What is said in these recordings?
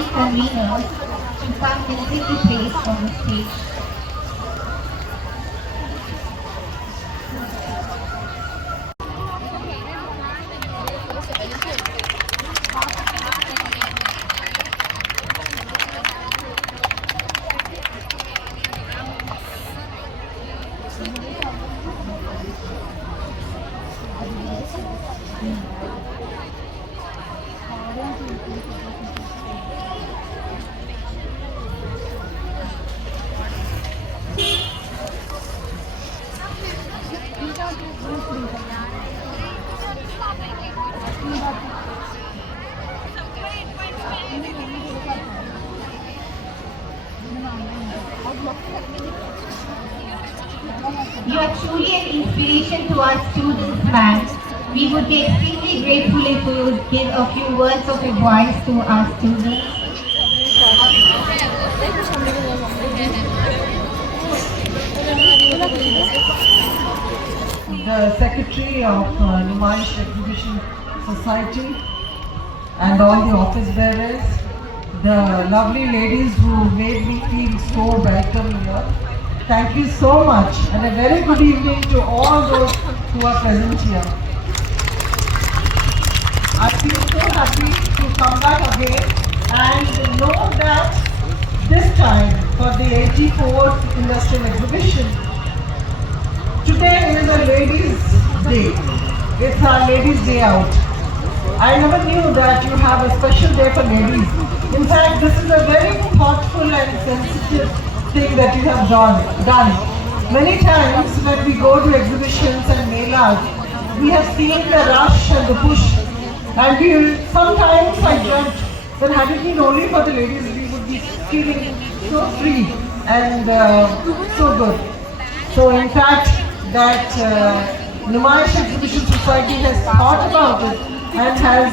all conveners to come and take the place on the stage. You are truly an inspiration to our students, ma'am. We would be extremely grateful if you would give a few words of advice to our students. The Secretary of Numaish Exhibition Society and all the office bearers, the lovely ladies who made me feel so welcome here. Thank you so much and a very good evening to all those who are present here. I feel so happy to come back again and know that this time for the 84th Industrial Exhibition, today is a ladies' day. It's our ladies' day out. I never knew that you have a special day for ladies. In fact, this is a very thoughtful and sensitive thing that you have done. Many times when we go to exhibitions and melas, we have seen the rush and the push. And sometimes I dreamt that had it been only for the ladies, we would be feeling so free and so good. So in fact, that Numaish Exhibition Society has thought about it and has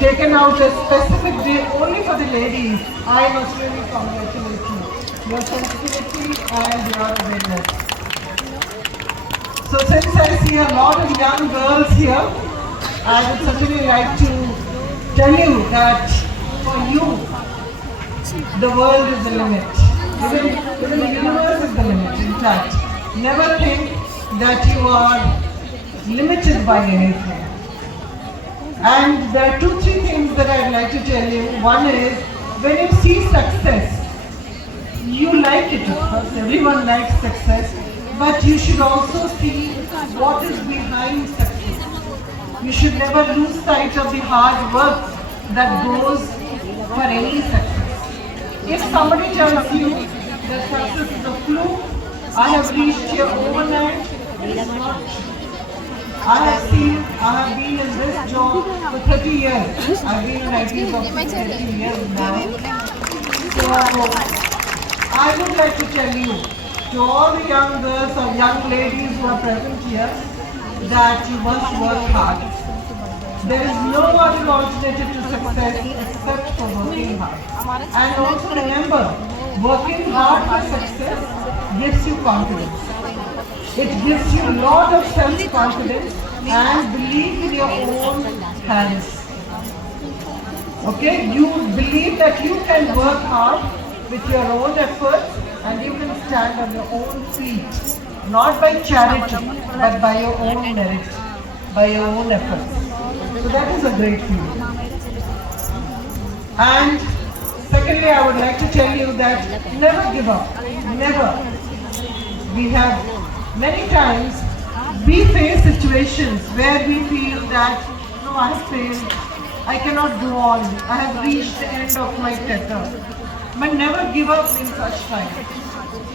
taken out a specific day only for the ladies. I must really congratulate you. Your sensitivity and your awareness. So since I see a lot of young girls here, I would certainly like to tell you that for you, the world is the limit. Even the universe is the limit. In fact, never think that you are limited by anything. And there are 2-3 things that I'd like to tell you. One is, when you see success, you like it, of course, everyone likes success, but you should also see what is behind success. You should never lose sight of the hard work that goes for any success. If somebody tells you that success is a fluke, I have reached here overnight, it is not true. I have been in this job for 30 years. I've been in IT job for 30 years now. So I would like to tell you, to all the young girls or young ladies who are present here, that you must work hard. There is no other alternative to success except for working hard. And also remember, working hard for success gives you confidence. It gives you a lot of self-confidence and belief in your own hands. Okay, you believe that you can work hard with your own efforts and you can stand on your own feet, not by charity, but by your own merit, by your own efforts. So that is a great feeling. And secondly, I would like to tell you that never give up, never. We have many times, we face situations where we feel that, no, I have failed, I cannot go on, I have reached the end of my tether. But never give up in such times.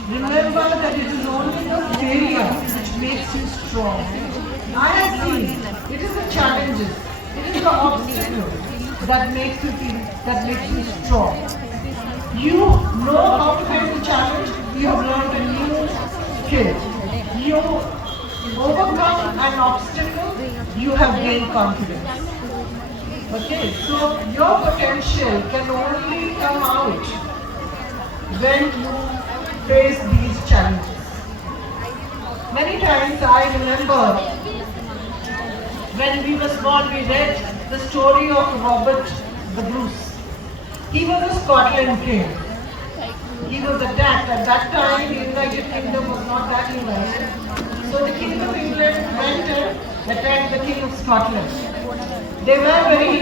Remember that it is only the failure which makes you strong. I have seen, it is the challenges, it is the obstacle that makes you feel, that makes you strong. You know how to face the challenge, you have learned a new skill. You overcome an obstacle, you have gained confidence. Okay, so your potential can only come out when you face these challenges. Many times I remember when we were small, we read the story of Robert the Bruce. He was a Scotland king. He was attacked. At that time, the United Kingdom was not that united. So the King of England went and attacked the King of Scotland. They were very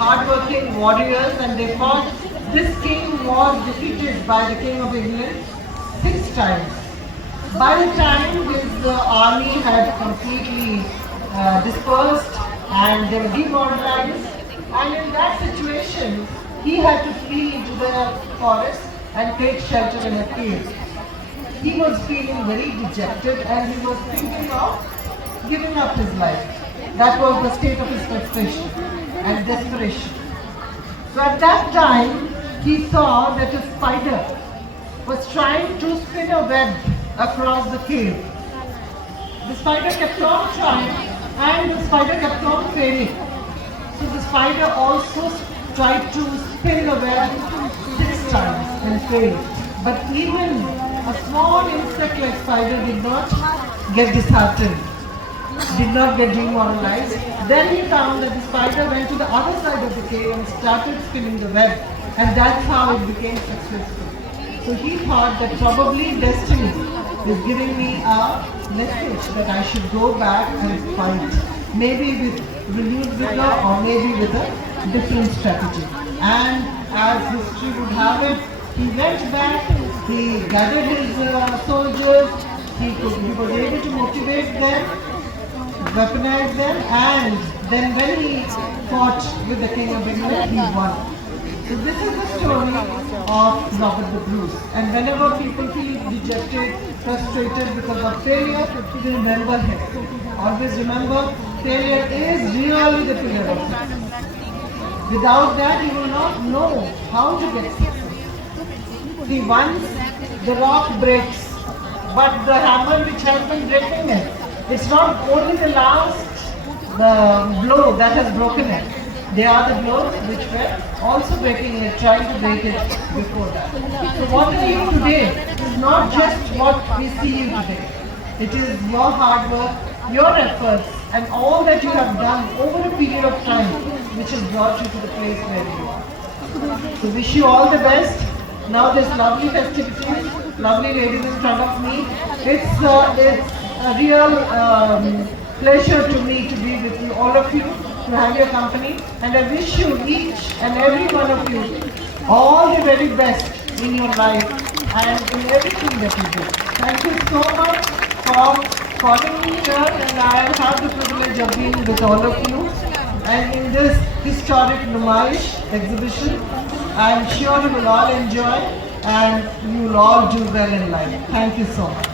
hard-working warriors, and they fought. This king was defeated by the King of England 6 times. By the time his army had completely dispersed and they were demoralized, and in that situation, he had to flee into the forest and take shelter in a cave. He was feeling very dejected and he was thinking of giving up his life. That was the state of his frustration and desperation. So at that time, he saw that a spider was trying to spin a web across the cave. The spider kept on trying and the spider kept on failing. So the spider also tried to spin the web 6 times and failed. But even a small insect like spider did not get disheartened, did not get demoralized. Then he found that the spider went to the other side of the cave and started spinning the web, and that's how it became successful. So he thought that probably destiny is giving me a message that I should go back and fight, maybe with renewed vigor or maybe with a different strategy. And as history would have it, he went back, he gathered his soldiers, he was able to motivate them, weaponize them, and then when he fought with the King of England, he won. So this is the story of Robert the Bruce. And whenever people feel dejected, frustrated because of failure, you remember him. Always remember, failure is really the pillar of success. Without that, you will not know how to get success. See, once the rock breaks, but the hammer which has been breaking it, it's not only the blow that has broken it. They are the blows which were also breaking it, trying to break it before that. So what are you today is not just what we see you today. It is your hard work, your efforts, and all that you have done over a period of time which has brought you to the place where you are. So wish you all the best. Now this lovely festivities, lovely ladies in front of me. It's a real pleasure to me to be with you, all of you, to have your company, and I wish you each and every one of you all the very best in your life and in everything that you do. Thank you so much for calling me here, and I have the privilege of being with all of you. And in this historic Numaish exhibition, I am sure you will all enjoy and you will all do well in life. Thank you so much.